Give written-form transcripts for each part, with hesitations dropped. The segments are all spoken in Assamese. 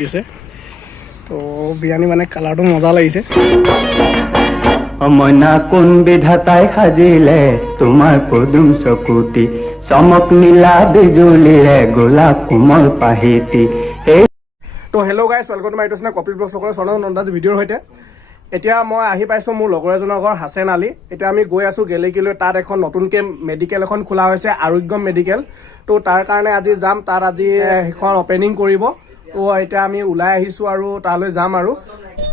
দিছে তো বিৰিয়ানী মানে কালাৰটো মজা লাগিছে মইনা কোন বিধাতাই সাজিলে তোমাৰ পদুম চকুটি চমক নীলা বিজুলীৰে গোলাপ কোমল পাহিতি তো hello' guys welcome to my YouTube channel Kapil blog সকলৰ স্বৰ্ণ নন্দাজ ভিডিঅ'ৰ সৈতে এতিয়া মই আহি পাইছোঁ মোৰ লগৰ এজনৰ ঘৰ হাছেন আলী এতিয়া আমি গৈ আছোঁ গেলেকীলৈ তাত এখন নতুনকৈ মেডিকেল এখন খোলা হৈছে আৰোগ্য মেডিকেল তো তাৰ কাৰণে আজি যাম তাত আজি সেইখন অপেনিং কৰিব তো এতিয়া আমি ওলাই আহিছোঁ আৰু তালৈ যাম আৰু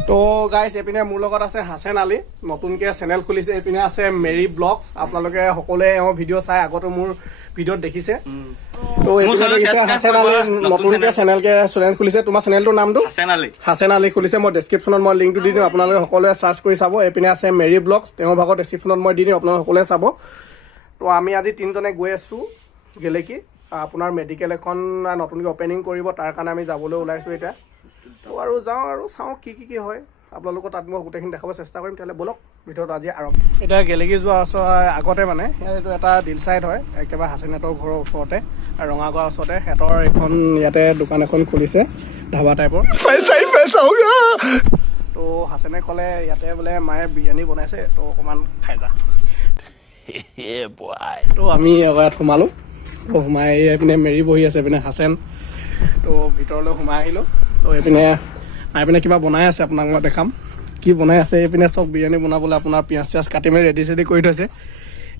তো গাইছ এইপিনে মোৰ লগত আছে হাছেন আলী নতুনকৈ চেনেল খুলিছে এইপিনে আছে মেৰী ব্লগছ আপোনালোকে সকলোৱে এওঁৰ ভিডিঅ' চাই আগতে মোৰ ভিডিঅ'ত দেখিছে তো এইপিনে দেখিছে হাছেন আলী নতুনকৈ চেনেল খুলিছে তোমাৰ চেনেলটোৰ নামটো হাছেন আলী খুলিছে মই ডেছক্ৰিপশ্যনত মই লিংকটো দি দিম আপোনালোকে সকলোৱে চাৰ্চ কৰি চাব এইপিনে আছে মেৰী ব্লগছ তেওঁৰ ভাগৰ ডেছক্ৰিপশ্যনত মই দি দিম আপোনালোকে সকলোৱে চাব তো আমি আজি তিনিজনে গৈ আছোঁ গেলেকী আপোনাৰ মেডিকেল এখন নতুনকৈ অপেনিং কৰিব তাৰ কাৰণে আমি যাবলৈ ওলাইছোঁ এতিয়া তো আৰু যাওঁ আৰু চাওঁ কি হয় আপোনালোকৰ তাত মই গোটেইখিনি দেখাব চেষ্টা কৰিম তেতিয়াহ'লে ব'লক ভিতৰত আজি আৰম্ভ এতিয়া গেলেকী যোৱা আগতে মানে এইটো এটা ডিল চাইড হয় একেবাৰে হাছেনহঁতৰ ঘৰৰ ওচৰতে ৰঙাগড়ৰ ওচৰতে সিহঁতৰ এখন ইয়াতে দোকান এখন খুলিছে ধাবা টাইপৰ তো হাছেনে ক'লে ইয়াতে বোলে মায়ে বিৰিয়ানী বনাইছে তো অকণমান খাই যা তো আমি ইয়াত সোমালোঁ তো সোমাই এইপিনে মেৰি বহি আছে এইপিনে হাছেন তো ভিতৰলৈ সোমাই আহিলোঁ তো এইপিনে কিবা বনাই আছে আপোনাক মই দেখাম কি বনাই আছে এইপিনে চব বিৰিয়ানী বনাবলৈ আপোনাৰ পিঁয়াজ চিয়াজ কাটি মেলি ৰেডি চেডি কৰি থৈছে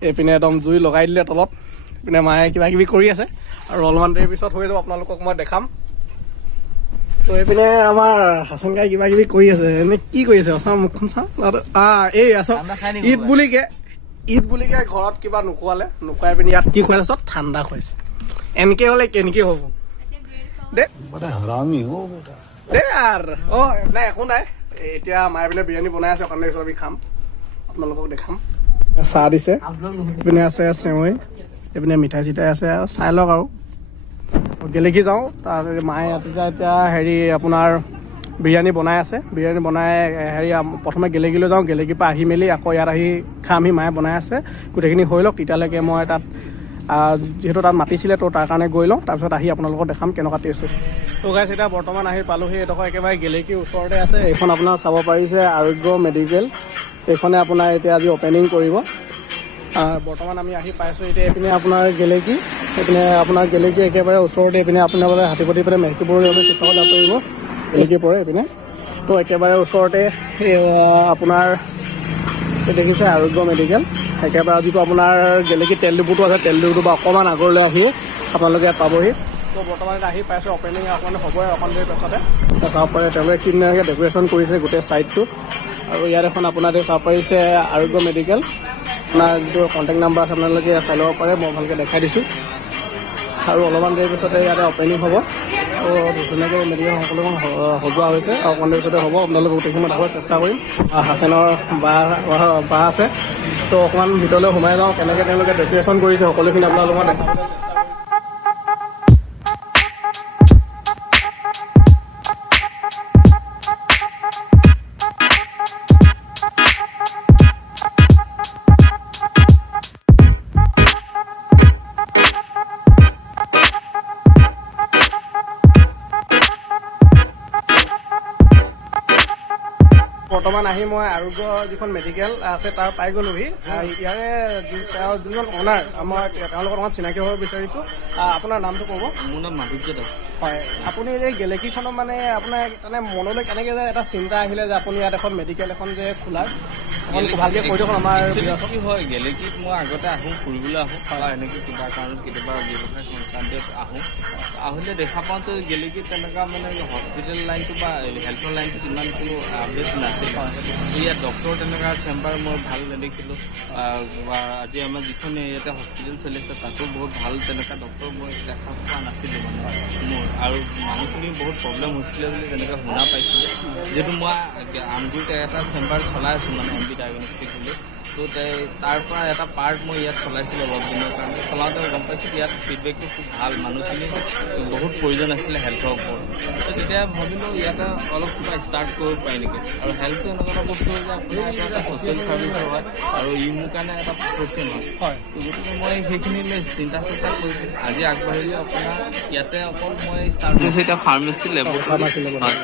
এইপিনে একদম জুই লগাই দিলে তলত এইপিনে মায়ে কিবা কিবি কৰি আছে আৰু অলপমান দেৰিৰ পিছত হৈ যাব আপোনালোকক মই দেখাম তো এইপিনে আমাৰ হাছেন কাই কিবা কিবি কৰি আছে এনে কি কৰি আছে চাওঁ মুখখন চাওঁ এই আছো ঈদ বুলিকে ঘৰত কিবা নোখোৱাই পিনি ইয়াত কি খুৱাইছে চব ঠাণ্ডা খুৱাইছে এনেকৈ হ'লে কেনেকৈ হ'ব দে নাই একো নাই এতিয়া মায়ে পিনে বিৰিয়ানী বনাই আছে অকণ দেৰি আমি খাম আপোনালোকক দেখাম চাহ দিছে এইপিনে আছে চেৱৈ এইপিনে মিঠাই চিঠাই আছে আৰু চাই লওক আৰু গেলেকী যাওঁ তাৰ মায়ে এতিয়া হেৰি আপোনাৰ বিৰিয়ানী বনাই আছে বিৰিয়ানী বনাই হেৰি প্ৰথমে গেলেকীলৈ যাওঁ গেলেকীৰ পৰা আহি মেলি আকৌ ইয়াত আহি খামহি মায়ে বনাই আছে গোটেইখিনি হৈ লওক তেতিয়ালৈকে মই তাত যিহেতু তাত মাতিছিলে তো তাৰ কাৰণে গৈ লওঁ তাৰপিছত আহি আপোনালোকক দেখাম কেনেকুৱা টেষ্ট হৈছে তো গাইছ এতিয়া বৰ্তমান আহি পালোহি এইডোখৰ একেবাৰে গেলেকীৰ ওচৰতে আছে এইখন আপোনাৰ চাব পাৰিছে আৰোগ্য মেডিকেল এইখনে আপোনাৰ এতিয়া আজি অপেনিং কৰিব বৰ্তমান আমি আহি পাইছোঁ এতিয়া এইপিনে আপোনাৰ গেলেকী এইপিনে আপোনাৰ গেলেকী একেবাৰে ওচৰতে এইপিনে আপোনাৰ বোলে হাতীপতি পিনে মেহকিপুৰ শিৱসাগৰ যাব পাৰিব গেলেকী পৰে এইপিনে তো একেবাৰে ওচৰতে আপোনাৰ দেখিছে আৰোগ্য মেডিকেল একেবাৰে যিটো আপোনাৰ গেলেকী তেল ডিপুটো আছে তেল ডিপুটো বা অকণমান আগৰলৈ আহি আপোনালোকে ইয়াত পাবহি তো বৰ্তমান আহি পাইছোঁ অপেনিং অকণমান হ'বই অকণ দেৰি পাছতে চাব পাৰে তেওঁলোকে কি ধুনীয়াকৈ ডেক'ৰেশ্যন কৰিছে গোটেই ছাইডটো আৰু ইয়াত এখন আপোনালোকে চাব পাৰিছে আৰোগ্য মেডিকেল আপোনাৰ যিটো কণ্টেক্ট নাম্বাৰ আছে আপোনালোকে চাই ল'ব পাৰে মই ভালকৈ দেখাই দিছোঁ আৰু অলপমান দেৰি পিছতে ইয়াতে অপেনিং হ'ব আৰু ধুনীয়াকৈ মেডিকেল সকলোখন সজোৱা হৈছে আৰু অকণ দেৰি পিছতে হ'ব আপোনালোকে গোটেইখিনি দেখাব চেষ্টা কৰিম হাছেনৰ বা আছে তো অকণমান ভিতৰলৈ সোমাই যাওঁ কেনেকৈ তেওঁলোকে ডেক'ৰেশ্যন কৰিছে সকলোখিনি আপোনালোকক দেখাবলৈ চেষ্টা কৰিম বৰ্তমান আহি মই আৰোগ্য যিখন মেডিকেল আছে তাৰ পাই গ'লোহি ইয়াৰে যোনজন অনাৰ মই তেওঁৰ লগত অকণমান চিনাকি হ'ব বিচাৰিছোঁ আপোনাৰ নামটো ক'ব মোৰ নাম মাধুৰ্য দাস হয় আপুনি এই গেলেকীখনত মানে আপোনাৰ মানে মনলৈ কেনেকৈ যে এটা চিন্তা আহিলে যে আপুনি ইয়াত এখন মেডিকেল এখন যে খোলাৰ অকণ ভালকৈ কৈ দিয়ক আমাৰ কি হয় গেলেকীত মই আগতে আহোঁ ফুৰিবলৈ আহোঁ বা এনেকৈ কিবা কাৰণত কেতিয়াবা ব্যৱসায় সংক্ৰান্তত আহোঁতে দেখা পাওঁতে গেলেকীত তেনেকুৱা মানে হস্পিটেল লাইনটো বা হেল্থৰ লাইনটো ইমান কোনো আপডেট নাছিল ইয়াত ডক্টৰ তেনেকুৱা চেম্বাৰ মই ভাল নেদেখিলোঁ বা আজি আমাৰ যিখন ইয়াতে হস্পিটেল চলি আছে তাতো বহুত ভাল তেনেকুৱা ডক্টৰ মই দেখা পোৱা নাছিলোঁ মানে মোৰ আৰু মানুহখিনি বহুত প্ৰব্লেম হৈছিলে বুলি তেনেকৈ শুনা পাইছিলোঁ যিহেতু মই আমগুৰিত এটা চেম্বাৰ চলাই আছোঁ মানে এম বি ডায়েগনষ্টিক বুলি তো তাৰ পৰা এটা পাৰ্ট মই ইয়াত চলাইছিলোঁ অলপ দিনৰ কাৰণে। চলাওঁতে গম পাইছোঁ ইয়াত ফিডবেকটো খুব ভাল, মানুহখিনি বহুত প্ৰয়োজন আছিলে হেল্থৰ ওপৰত। তো তেতিয়া ভাবিলোঁ ইয়াতে অলপ কিবা ষ্টাৰ্ট কৰিব পাৰি নেকি। আৰু হেল্থটো এনেকুৱা এটা বস্তু যে আপোনাৰ এটা ছ'চিয়েল ছাৰ্ভিচ হয় আৰু ই মোৰ কাৰণে এটা প্ৰফেশ্যন হয়। তো গতিকে মই সেইখিনিলৈ চিন্তা চৰ্চা কৰিছোঁ। আজি আগবাঢ়িলোঁ আপোনাৰ ইয়াতে অকল মই ষ্টাৰ্ট কৰিছোঁ এতিয়া ফাৰ্মাচী লেবত হয়,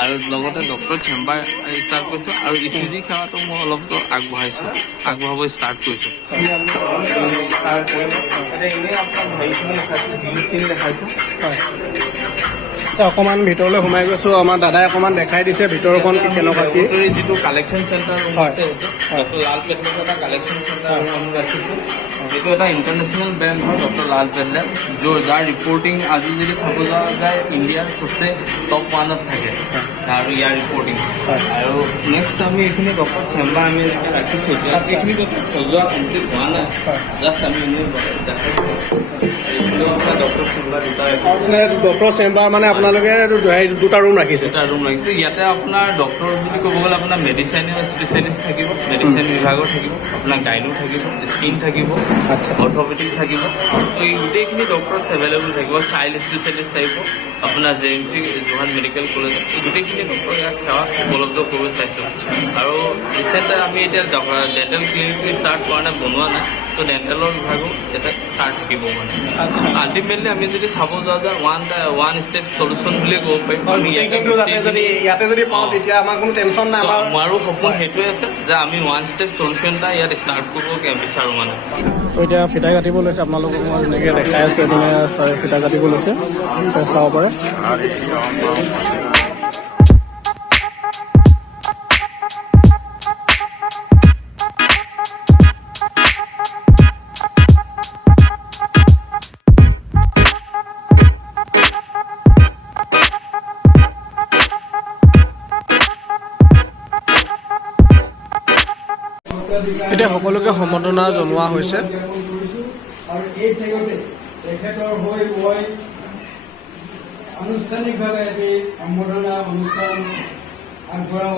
আৰু লগতে ডক্টৰ চেম্বাৰ ষ্টাৰ্ট কৰিছোঁ আৰু ECG সেৱাটো মই অলপ আগবঢ়াব ষ্টাৰ্ট কৰিছোঁ। অকণমান ভিতৰলৈ সোমাই গৈছোঁ, আমাৰ দাদাই অকণমান দেখাই দিছে ভিতৰখন কি কেনেকুৱা কি। যিটো কালেকশ্যন চেণ্টাৰ ৰুম আছে ডক্টৰ লাল পেথলেব এটা কালেকশ্যন চেণ্টাৰ ৰুম ৰাখিছোঁ। এইটো এটা ইণ্টাৰনেশ্যনেল ব্ৰেণ্ড হয় ডক্টৰ লাল পেথলেব, যাৰ ৰিপৰ্টিং আজি যদি চাব যোৱা যায় ইণ্ডিয়াৰ চবচে টপ 1ত থাকে আৰু ইয়াৰ ৰিপৰ্টিং। আৰু নেক্সট আমি এইখিনি ডক্টৰ চেম্বাৰ আমি ৰাখিছোঁ। এইখিনি সজোৱা কমপ্লিট হোৱা নাই, জাষ্ট আমি এনেই দেখাইছোঁ। ডক্টৰ চেম্বাৰ ডক্টৰ চেম্বাৰ মানে আপোনালোকে দুটা ৰুম ৰাখিছে? দুটা ৰুম ৰাখিছে। ইয়াতে আপোনাৰ ডক্টৰ বুলি ক'ব গ'লে আপোনাৰ মেডিচাইনেল স্পেচিয়েলিষ্ট থাকিব, মেডিচাইন বিভাগৰ থাকিব, আপোনাৰ গাইনো থাকিব, স্কিন থাকিব, অৰ্থপেডিক থাকিব। তো এই গোটেইখিনি ডক্টৰছ এভেইলেবল থাকিব। চাইল্ড স্পেচিয়েলিষ্ট থাকিব, আপোনাৰ JMC যোৰহাট মেডিকেল কলেজ, এই গোটেইখিনি ডক্টৰ ইয়াত সেৱা উপলব্ধ কৰিব চাইছোঁ। আৰু ৰিচেণ্ট আমি এতিয়া ডেণ্টেল ক্লিনিকটো ষ্টাৰ্ট কৰা নাই, বনোৱা নাই। তো ডেণ্টেলৰ বিভাগো ইয়াতে ষ্টাৰ্ট থাকিব মানে। আল্টিমেটলি আমি যদি চাব যোৱা যায় ওৱান ষ্টেপ চলিউশ্যন বুলিয়ে ক'ব পাৰিম। ইয়াতে যদি পাওঁ তেতিয়া আমাৰ কোনো টেনশ্যন নাই। আমাৰো সপোন সেইটোৱে আছে যে আমি ওৱান ষ্টেপ চলিউশ্যন এটা ইয়াত ষ্টাৰ্ট কৰিব বিচাৰোঁ মানে। এতিয়া ফিটাই কাটিব লৈছে, আপোনালোকক মই যেনেকৈ দেখাই আছোঁ এদিনে ফিটাই কাটিব লৈছে, চাব পাৰে। এতিয়া সকলোকে সম্বৰ্ধনা জনোৱা হৈছে। আৰু এই চেগতে তেখেতৰ হৈ মই আনুষ্ঠানিকভাৱে এটি সম্বৰ্ধনা অনুষ্ঠান আগবঢ়াব।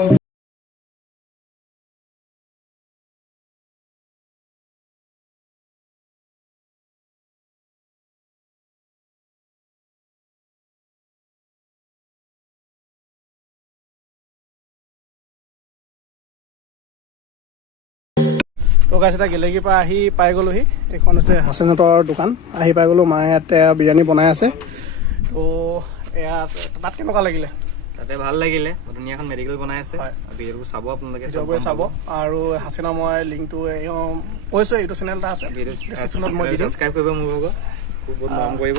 তো গাইছ এটা গেলেকীৰ পৰা আহি পাই গ'লোহি। এইখন হৈছে হাছেনহঁতৰ দোকান। আহি পাই গ'লোঁ, মায়ে ইয়াতে বিৰিয়ানী বনাই আছে। তো এয়া তাত কেনেকুৱা লাগিলে? তাতে ভাল লাগিলে, ধুনীয়া এখন মেডিকেল বনাই আছে। ভিডিঅ'বোৰ চাব আপোনালোকে, ভিডিঅ'বোৰ চাব। আৰু হাছেনৰ মই লিংকটো কৈছোঁ, ইউটিউব চেনেল এটা আছে, ডিছক্ৰিপশ্যনত মই দি দিম, ছাবস্ক্ৰাইব কৰিব মোৰ ভাগত, বহুত মৰম কৰিব।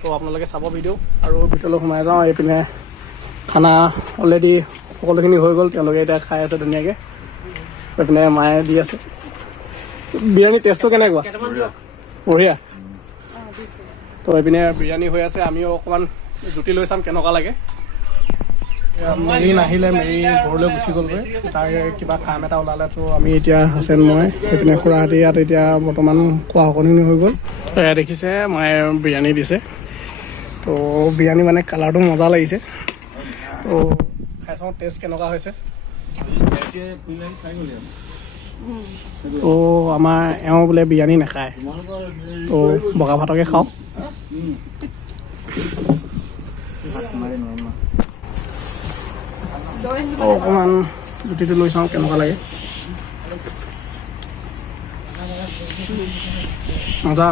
তো আপোনালোকে চাব ভিডিঅ'। আৰু ভিতৰলৈ সোমাই যাওঁ। এইপিনে খানা অলৰেডি সকলোখিনি হৈ গ'ল, তেওঁলোকে এতিয়া খাই আছে ধুনীয়াকৈ। এইপিনে মায়ে দি আছে। বিৰিয়ানী টেষ্টটো কেনেকুৱা? বঢ়িয়া। তো এইপিনে বিৰিয়ানী হৈ আছে, আমিও অকণমান জুতি লৈ চাম কেনেকুৱা লাগে। মেৰি নাহিলে, মেৰি ঘৰলৈ গুচি গ'লগৈ, তাৰ কিবা কাম এটা ওলালে। তো আমি এতিয়া হাছেন মই সেইপিনে খুৰাহঁতে ইয়াত এতিয়া বৰ্তমান খোৱা সকলোখিনি হৈ গ'ল। তো এয়া দেখিছে মায়ে বিৰিয়ানী দিছে। তো বিৰিয়ানী মানে কালাৰটো মজা লাগিছে। তো খাই চাওঁ টেষ্ট কেনেকুৱা হৈছে। তো আমাৰ এওঁ বোলে বিৰিয়ানী নাখায়, তো বগা ভাতকে খাওঁ। অকণমান জুতিটো লৈ চাওঁ কেনেকুৱা লাগে। মজা।